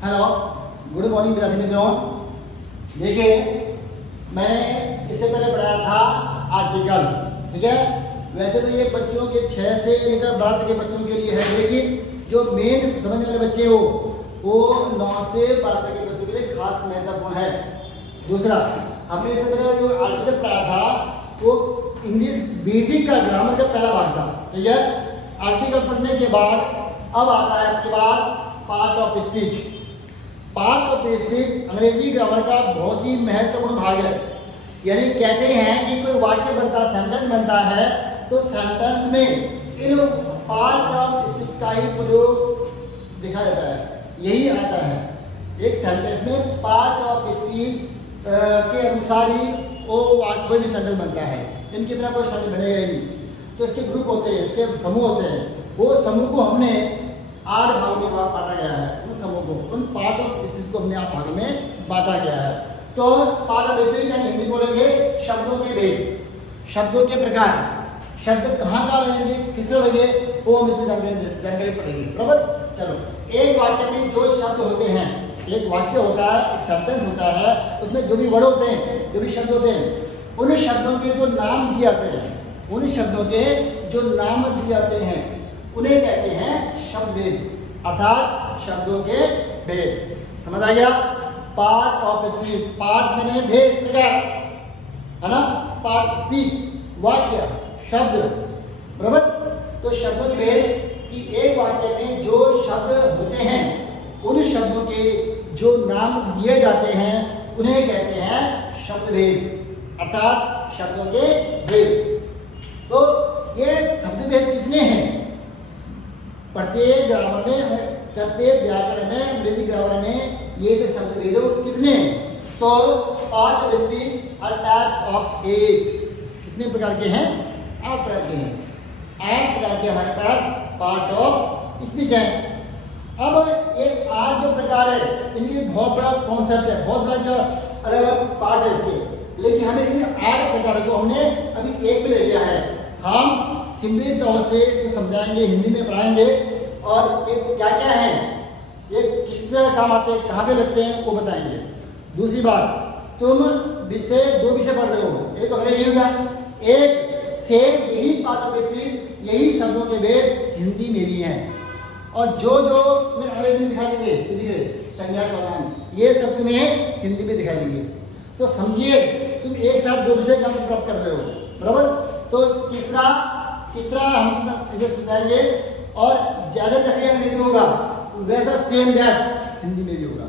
Hello, good morning विद्यार्थी मित्रों। देखिए, मैंने इससे पहले पढ़ाया था आर्टिकल, ठीक है। वैसे तो ये बच्चों के 6 से लेकर 12 तक के बच्चों के लिए है, लेकिन जो मेन समझने वाले बच्चे हो वो 9 से 12 तक के बच्चों के लिए खास महत्वपूर्ण है। दूसरा, हमने इससे पहले जो आर्टिकल पढ़ा था वो इंग्लिश बेसिक का ग्रामर का पहला भाग था, ठीक है। आर्टिकल पढ़ने के बाद अब आता है आपके पास part of speech. Part of speech अंग्रेजी ग्रामर का बहुत ही महत्वपूर्ण भाग है। यानी कहते हैं कि कोई वाक्य बनता, सेंटेंस बनता है तो सेंटेंस में इन पार्ट ऑफ स्पीच का ही प्रयोग देखा जाता है, यही आता है। एक सेंटेंस में पार्ट ऑफ स्पीच के अनुसार ही वो कोई भी सेंटेंस बनता है, इनके बिना कोई सेंटेंस बनेगा ही नहीं। तो इसके ग्रुप होते हैं, इसके समूह होते हैं। वो समूह को हमने 8 भागों में बांटा गया है। उन समूह को, उन पार्ट ऑफ स्पीच को हमने 8 भागों में बांटा गया है। तो पार्ट ऑफ स्पीच यानी हिंदी बोलेंगे शब्दों के भेद, शब्दों के प्रकार, शब्द कहाँ कहाँ रहेंगे, किस तरह रहेंगे, वो हम इसमें जानकारी पढ़ेंगे, बराबर। चलो, एक वाक्य में जो शब्द होते हैं, एक वाक्य होता है, एक सेंटेंस होता है, उसमें जो भी वर्ड होते हैं, जो भी शब्द होते हैं, उन शब्दों के जो नाम दिए जाते हैं, उन शब्दों के जो नाम दिए जाते हैं उन्हें कहते हैं शब्द भेद, अर्थात शब्दों के भेद। समझ आ गया? पार्ट ऑफ स्पीच, पार्ट मैंने भेद, प्रकार, है ना। पार्ट स्पीच वाक्य, शब्द, बराबर। तो शब्दों के भेद कि एक वाक्य में जो शब्द होते हैं उन शब्दों के जो नाम दिए जाते हैं उन्हें कहते हैं शब्द भेद, अर्थात शब्दों के भेद। तो ये शब्द भेद कितने हैं? प्रत्येक ग्रामर में, प्रत्येक व्याकरण में, अंग्रेजी ग्रामर में ये जो शब्द भेद है कितने हैं? तो part of speech are types of 8। कितने प्रकार के हैं? 8 प्रकार के हैं। 8 प्रकार के हमारे पास पार्ट ऑफ स्पीच है। अब एक 8 जो प्रकार है इनकी बहुत बड़ा कॉन्सेप्ट है, बहुत बड़ा अलग अलग पार्ट है इसके, लेकिन हमें इन 8 प्रकार को हमने अभी एक में ले लिया है। हम सिंपली तौर से तो समझाएंगे, हिंदी में पढ़ाएंगे, और एक क्या क्या है, ये किस तरह काम आते हैं, कहाँ पे लगते हैं, वो बताएंगे। दूसरी बात, तुम विषय 2 विषय पढ़ रहे हो, एक अंग्रेजी हो गया, एक सेम यही पार्ट ऑफ स्पीच, यही शब्दों के भेद हिंदी में भी हैं। और जो मैं अंग्रेजी में दिखा देंगे, संज्ञा सर्वनाम, ये सब तुम्हें हिंदी में दिखाई देंगे। तो समझिए, तुम एक साथ 2 विषय का प्राप्त कर रहे हो, बराबर। तो किस तरह हम इसे समझाएंगे, और ज़्यादा जैसे अंग्रेजी में होगा वैसा सेम दैट हिंदी में भी होगा,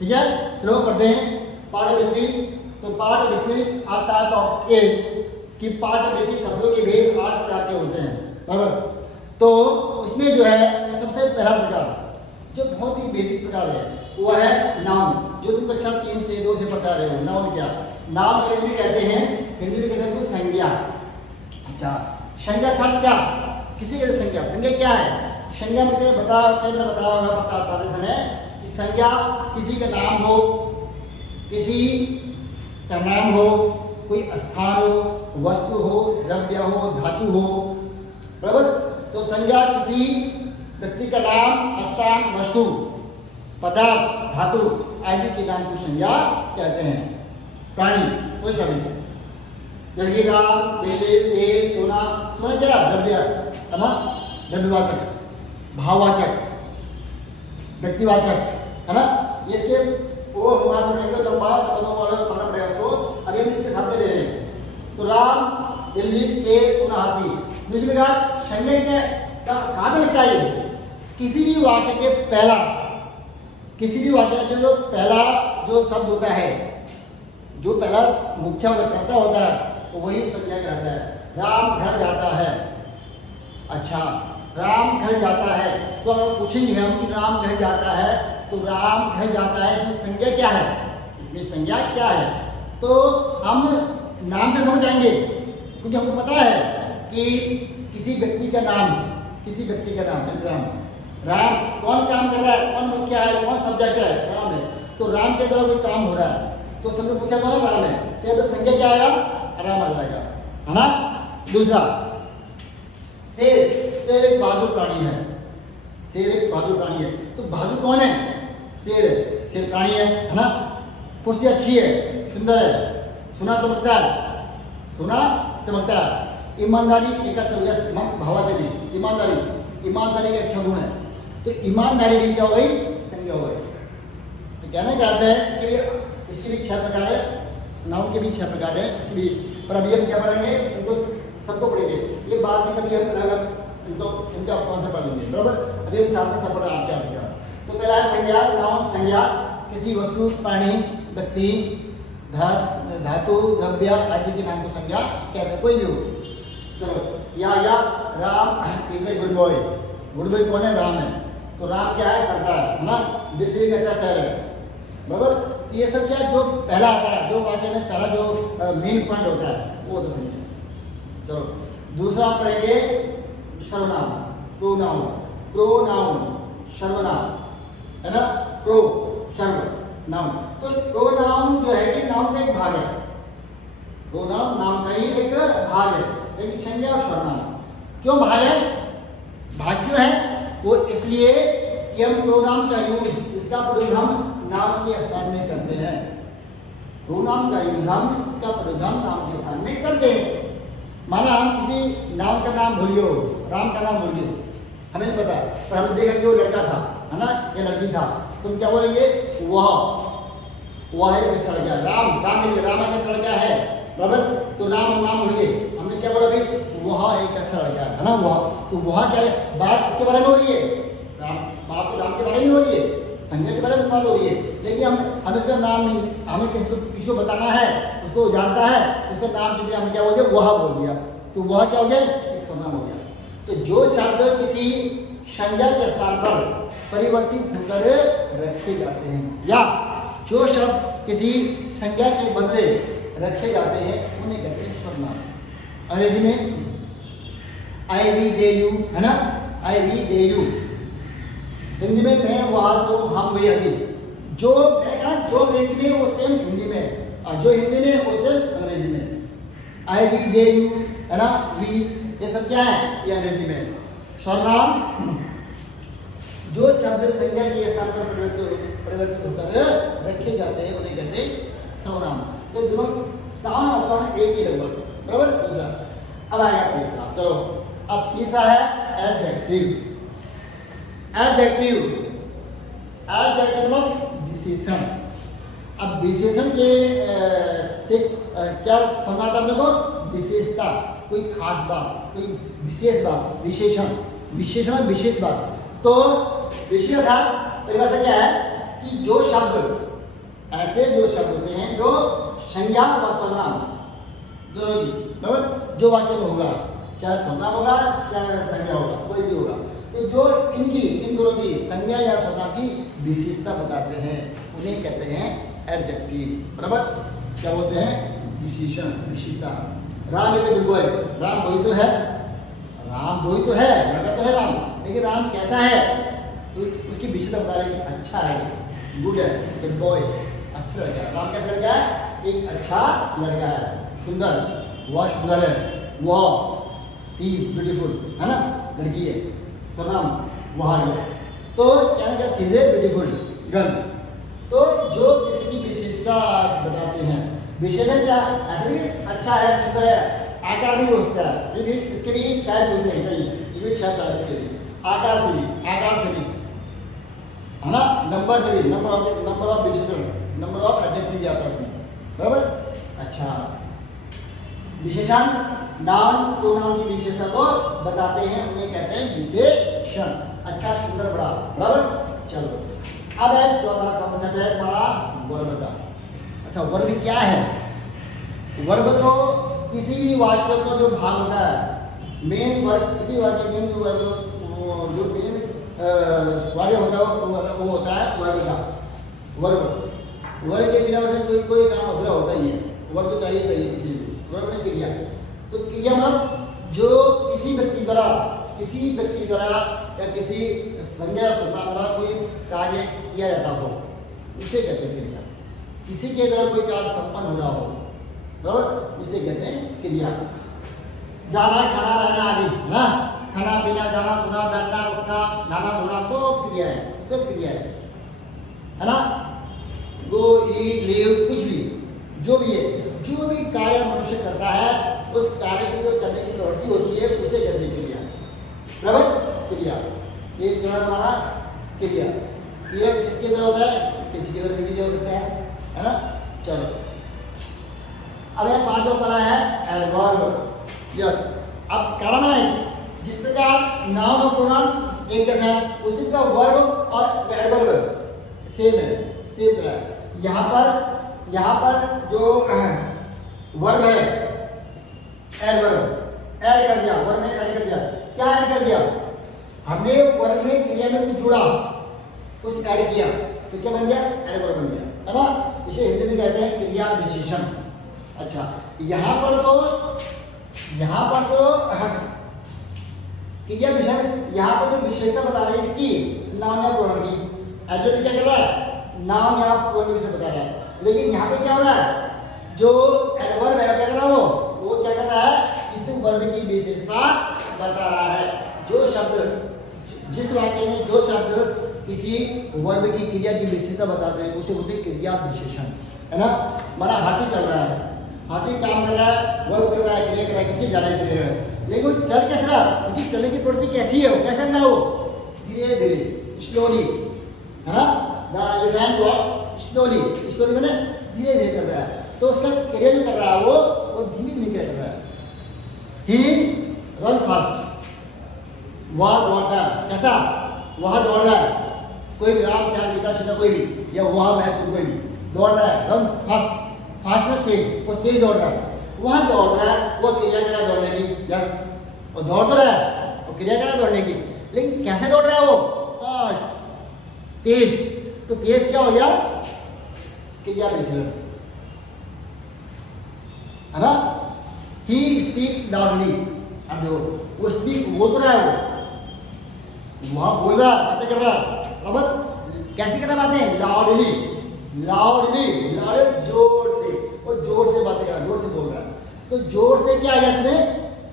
ठीक है। चलो पढ़ते हैं पार्ट ऑफ स्पीच। तो part of speech are type of 8 कि पार्ट ऑफ स्पीच शब्दों के भेद 8 प्रकार के होते हैं, बराबर। तो उसमें जो है सबसे पहला प्रकार जो बहुत ही बेसिक प्रकार है वो है नाउन, जो तुम कक्षा 3 से 2 से पढ़ा रहे हो। नाउन क्या? नाउन अंग्रेजी में कहते हैं, हिंदी में कहते हैं तो संज्ञा। अच्छा, संज्ञा था क्या? किसी की संज्ञा, संज्ञा क्या है? संज्ञा में बताते समय कि संज्ञा किसी का नाम हो, किसी का नाम हो, कोई स्थान हो, वस्तु हो, द्रव्य हो, धातु हो, बराबर। तो संज्ञा किसी व्यक्ति का नाम, स्थान, वस्तु, पदार्थ, धातु आदि के नाम को संज्ञा कहते हैं। प्राणी कोई सभी, जैसे राम, बेटे, शेर, सोना। सोना क्या? द्रव्य, है ना, द्रव्यवाचक, भाववाचक, व्यक्तिवाचक, है ना। इसके वो हमारा लंबा पढ़ना पड़ेगा इसको, अभी हम इसके साथ में ले रहे हैं। तो राम, दिल्ली, शेर, सोना, हाथी। बीच में कहा संज्ञा कहाँ पे लगता है? किसी भी वाक्य के पहला, किसी भी वाक्य का जो पहला जो शब्द होता है, जो पहला मुख्य कर्ता होता है, तो वही संज्ञा कहलाता है। राम घर जाता है। अच्छा, राम घर जाता है, तो अगर पूछेंगे हम कि राम घर जाता है, तो राम घर जाता है, इसमें संज्ञा क्या है? इसमें संज्ञा क्या है? तो हम नाम से समझ आएंगे, क्योंकि हमको पता है कि किसी व्यक्ति का नाम, किसी व्यक्ति का नाम है राम। राम कौन काम कर रहा है, कौन मुख्य है, कौन सब्जेक्ट है? राम है। तो राम के द्वारा कोई काम हो रहा है, तो सबसे पूछा कौन? राम है। तो यहाँ पे संज्ञा क्या आएगा? राम आ जाएगा, है ना। दूसरा, शेर। शेर एक बहादुर प्राणी है, शेर एक बहादुर प्राणी है। तो बहादुर कौन है? शेर है, शेर प्राणी है ना। कुर्सी अच्छी है, सुंदर है, सोना चमकता है, सोना चमकता है। ईमानदारी एक अच्छा भावाचे भी ईमानदारी, ईमानदारी का अच्छा गुण है। तो ईमानदारी भी क्या हो गई, संज्ञा हो गई। तो कहने का अर्थ है इसके भी 6 प्रकार है, नाउन के भी 6 प्रकार है इसके भी। पर अभी हम क्या पढ़ेंगे, उनको सबको पढ़ेंगे, ये बाद में कभी हम अलग इनका कौन सा पढ़ लेंगे, बराबर। अभी हम साथ में सब पढ़ आपके आपका। तो पहला है संज्ञा, नाउन संज्ञा, किसी वस्तु, प्राणी, व्यक्ति, धातु, द्रव्य आदि के नाम को संज्ञा कहते हैं, कोई भी हो। चलो या Ram is a good boy. Good boy कौन है, राम है। तो राम क्या है, करता है ना। दिल्ली एक अच्छा शहर है, बराबर। ये सब क्या जो पहला आता है, जो वाक्य में पहला जो मेन पॉइंट होता है वो होता है संज्ञा। चलो दूसरा पढ़ेंगे सर्वनाम, प्रोनाउन। प्रोनाउन सर्वनाम है ना, प्रो सर्वनाम। तो प्रोनाउन जो है कि नाउन का एक भाग है, प्रोनाउन नाम का ही एक भाग है, लेकिन संज्ञा और सर्वनाम क्यों भाग है, भाग क्यों है वो इसलिए कि हम प्रोनाउन का यूज, इसका प्रयोग हम नाम के स्थान में करते हैं। प्रोनाउन का यूज हम इसका प्रयोग हम नाम के स्थान में करते हैं। माना हम किसी नाम का नाम भूलियो, राम का नाम भूलियो, हमें नहीं पता पर हमने देखा कि वो लड़का था, है ना, या लड़की था, तो हम क्या बोलेंगे, वह एक अच्छा लड़का है। राम राम एक अच्छा लड़का है, बराबर। तो नाम भूलिए, हमने क्या बोला भाई, वह एक अच्छा लड़का है ना, वह। तो वह क्या है, बात इसके बारे में हो रही है, बात तो राम के बारे में हो रही है, संज्ञा के बारे में बात हो रही है। लेकिन हम इसका नाम नहीं, हमें किसी को बताना है, उसको जानता है, उसका नाम की जगह हम क्या बोल दिया, वह बोल दिया। तो वह क्या हो गया, एक सर्वनाम हो गया। तो जो शब्द किसी संज्ञा के स्थान पर परिवर्तित होकर रखे जाते हैं, या जो शब्द किसी संज्ञा के बदले रखे जाते हैं, उन्हें कहते हैं सर्वनाम। अंग्रेजी में आई वी दे यू है ना, आई वी दे यू। हिंदी में मैं, वह, तुम, हम, वे आदि। जो मैंने कहा जो अंग्रेजी में वो सेम हिंदी में, और जो हिंदी में वो सेम अंग्रेजी में। आई वी दे यू है ना, वी, ये सब क्या है, ये अंग्रेजी में। सर्वनाम जो शब्द संज्ञा के स्थान पर परिवर्तित होकर रखे जाते हैं, उन्हें कहते हैं सर्वनाम। तो दोनों साउंड अपॉन एक ही लगभग, बराबर। दूसरा अब आएगा तीसरा। चलो अब तीसरा है एडजेक्टिव। एडजेक्टिव मतलब विशेषण। अब विशेषण के से क्या समझ आता है, विशेषता, कोई खास बात, कोई विशेष बात, विशेषण विशेष बात। तो विशेष था परिभाषा क्या है कि जो शब्द, ऐसे जो शब्द होते हैं जो संज्ञा व सर्वनाम दोनों की, बराबर, जो वाक्य में होगा, चाहे सर्वनाम होगा चाहे संज्ञा होगा, कोई भी होगा, तो जो इन दोनों की संज्ञा या सर्वनाम की विशेषता बताते हैं, उन्हें कहते हैं एडजेक्टिव, बराबर। क्या बोलते हैं, विशेषण, विशेषता। Ram is a good boy, Ram वही तो है, लड़का तो है राम, लेकिन राम कैसा है, तो उसकी विशेषता बता रहे हैं, अच्छा है, गुड है, गुड बॉय, अच्छा लड़का है। राम कैसा लड़का है, एक अच्छा लड़का है, सुंदर, वह सुंदर है, वह सी इज ब्यूटीफुल है ना, लड़की है। सर्वनाम वहाँ गया, तो कहने का सी इज ए ब्यूटीफुल गर्ल। तो जो किसी की विशेषता बताते हैं, विशेषण क्या, ऐसा नहीं अच्छा है, सुंदर है, आकार भी होता है, ये भी इसके भी टाइप होते हैं कई, ये भी 6 टाइप इसके भी, आकार से भी है ना, नंबर से भी, नंबर ऑफ विशेषण, नंबर ऑफ एडजेक्टिव भी आता है इसमें, बराबर। अच्छा, विशेषण नाउन प्रोनाउन की विशेषता को बताते हैं, उन्हें कहते हैं विशेषण। अच्छा, सुंदर, बड़ा, बराबर। चलो अब है चौथा कॉन्सेप्ट है हमारा वर्ब का। अच्छा, वर्ब क्या है, वर्ब तो किसी भी वाक्य का जो भाग होता है, मेन वर्ब, किसी वाक्य में जो मेन वाक्य होता है वो होता है वर्ब का। वर्ब के बिना वैसे कोई काम अधूरा होता ही है, वर्ब तो चाहिए किसी भी, वर्ब में क्रिया। तो क्रिया मतलब जो किसी व्यक्ति द्वारा या किसी संज्ञा सर्वनाम द्वारा कोई कार्य किया जाता हो, उसे कहते हैं क्रिया। किसी के द्वारा कोई कार्य संपन्न हो रहा हो, बराबर, उसे कहते हैं क्रिया। जाना, खाना, रहना आदि ना, खाना पीना, जाना, सोना, बैठना, उठना, नहाना धोना, सब क्रिया है, सब क्रिया है। है ना, गो, ईट, लिव, कुछ भी, जो भी है, जो भी कार्य मनुष्य करता है उस कार्य को जो करने की प्रवृत्ति होती है उसे कहते हैं क्रिया। बराबर, क्रिया। ये जो है हमारा क्रिया, क्रिया किसके द्वारा होता है, किसी के द्वारा भी क्रिया हो सकता है ना। चलो अब यह 5 और पढ़ा है एडवर्ब। यस, अब कारण है जिस प्रकार नाउन और प्रोनाउन एक जैसा है उसी का वर्ब और एडवर्ब सेम है, सेम तरह है। यहाँ पर जो वर्ब है एडवर्ब ऐड कर दिया, वर्ब में ऐड कर दिया। क्या ऐड कर दिया, हमने वर्ब में क्रिया में कुछ जुड़ा, कुछ ऐड किया तो क्या बन गया, एडवर्ब बन गया, है ना। इसे हिंदी में कहते हैं क्रिया विशेषण। अच्छा, यहाँ पर तो क्रिया विशेषण, यहाँ पर जो विशेषता बता रही है किसकी, नाउन या प्रोनाउन की। एडजेक्टिव क्या कर रहा है, नाउन या प्रोनाउन की विशेषता बता रहा है। लेकिन यहाँ पे क्या हो रहा है, जो एडवर्ब है क्या कर रहा है, वो क्या कर रहा है, इस वर्ब की विशेषता बता रहा है। जो शब्द, जिस वाक्य में जो शब्द किसी वर्ब की क्रिया की विशेषता बताते हैं उसे बोलते हैं क्रिया विशेषण, है ना। हमारा हाथी चल रहा है, हाथी काम कर रहा है, वर्ब कर रहा है, क्रिया कर रहा है, किसकी जाना है, लेकिन वो चल कैसे रहा, क्योंकि चलने की प्रवृत्ति कैसी है, वो कैसे ना हो, धीरे धीरे, स्लोली, है ना। The elephant walk slowly, slowly मैंने धीरे धीरे चल रहा है, तो उसका क्रिया जो कर रहा है वो धीमी धीमी कर रहा है। ही रन फास्ट, वह दौड़ता है, कैसा, वह दौड़ रहा है, कोई भी राम श्याम गीता सीता कोई भी, या वह मैं तुम कोई भी दौड़ रहा है, रन फास्ट, फास्ट में तेज, वो तेज दौड़ रहा है, वह दौड़ रहा है, वो क्रिया कर रहा है दौड़ने की। यस, वो दौड़ तो रहा है, वो क्रिया कर रहा है दौड़ने की, लेकिन कैसे दौड़ रहा है वो, फास्ट, तेज। तो तेज क्या हो गया, क्रिया विशेषण, है ना। ही स्पीक्स लाउडली, अब देखो वो स्पीक बोल तो रहा है, वो वहां बोल रहा है, बातें कर रहा है, अब कैसे कर रहा है बातें, लाउडली, लाउडली, लाउड, जोर से, वो जोर से बातें कर रहा है, जोर से बोल रहा है। तो जोर से क्या है इसमें,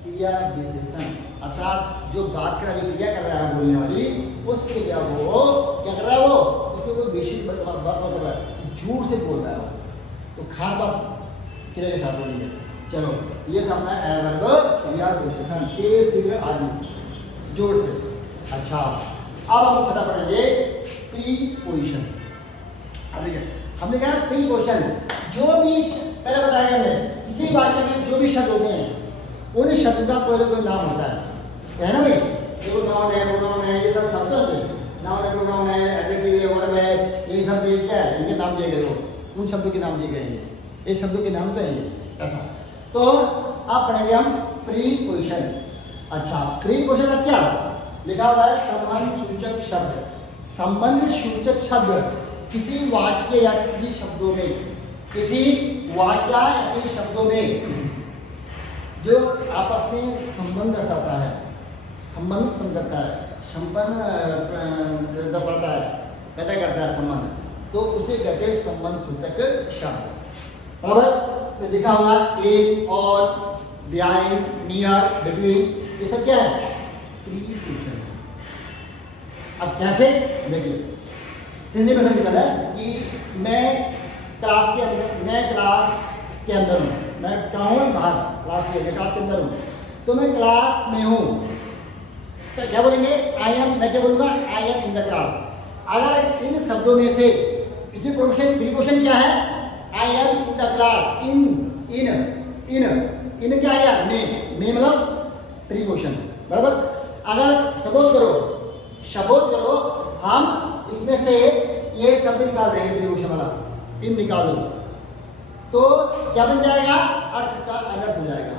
क्रिया विशेषण, अर्थात जो बात कर रहा है, जो क्रिया कर रहा है बोलने वाली, उस क्रिया को क्या कर रहा है, वो उसमें कोई विशेष बात कर रहा है, जोर से बोल रहा है, तो खास बात क्रिया के साथ बोली है। चलो ये था अपना एडवर्ब, क्रिया विशेषण, तेज, तीव्र आदि, जोर से। अच्छा, अब हम छठा पढ़ेंगे प्रीपोजिशन। अब देखिए हमने कहा प्रीपोजिशन, जो भी पहले बताया हमने, किसी वाक्य में जो भी शब्द होते हैं उन शब्द का कोई ना कोई नाम होता है ना भाई। देखो नाउन है, प्रोनाउन है, ये सब शब्द होते हैं, नाउन है, प्रोनाउन है, एडजेक्टिव है, वर्ब है, ये सब क्या है, इनके नाम दिए गए हो, उन शब्दों के नाम दिए गए हैं, ये शब्दों के नाम तो है ऐसा। तो आप पढ़ेंगे हम प्रीपोजिशन। अच्छा, प्रीपोजिशन अब क्या लिखा हुआ है, संबंध सूचक शब्द। संबंध सूचक शब्द किसी वाक्य या किसी शब्दों में, किसी वाक्य या किसी शब्दों में जो आपस में संबंध दर्शाता है, संबंध उत्पन्न करता है, संबंध दर्शाता है, पैदा करता है संबंध, तो उसे कहते हैं संबंध सूचक शब्द। बराबर, तो दिखा हुआ इन, और, बिहाइंड, नियर, बिटवीन, ये सब क्या है, प्रीपोजिशन है। अब कैसे देखिए, हिंदी में समझ है कि मैं क्लास के अंदर हूँ, मैं कहाँ हूँ, बाहर, क्लास के अंदर हूँ, तो मैं क्लास में हूँ, तो क्या बोलेंगे, आई एम, मैं क्या बोलूँगा, I am in the class. अगर इन शब्दों में से इसमें प्रीपोजिशन क्या है, I am in the class, in क्या आया, में मतलब प्रीपोजिशन। बराबर, अगर सपोज करो हम इसमें से ये शब्द निकाल देंगे, प्रीपोजिशन वाला इन निकाल दो, तो क्या बन जाएगा, अर्थ का अनर्थ हो जाएगा।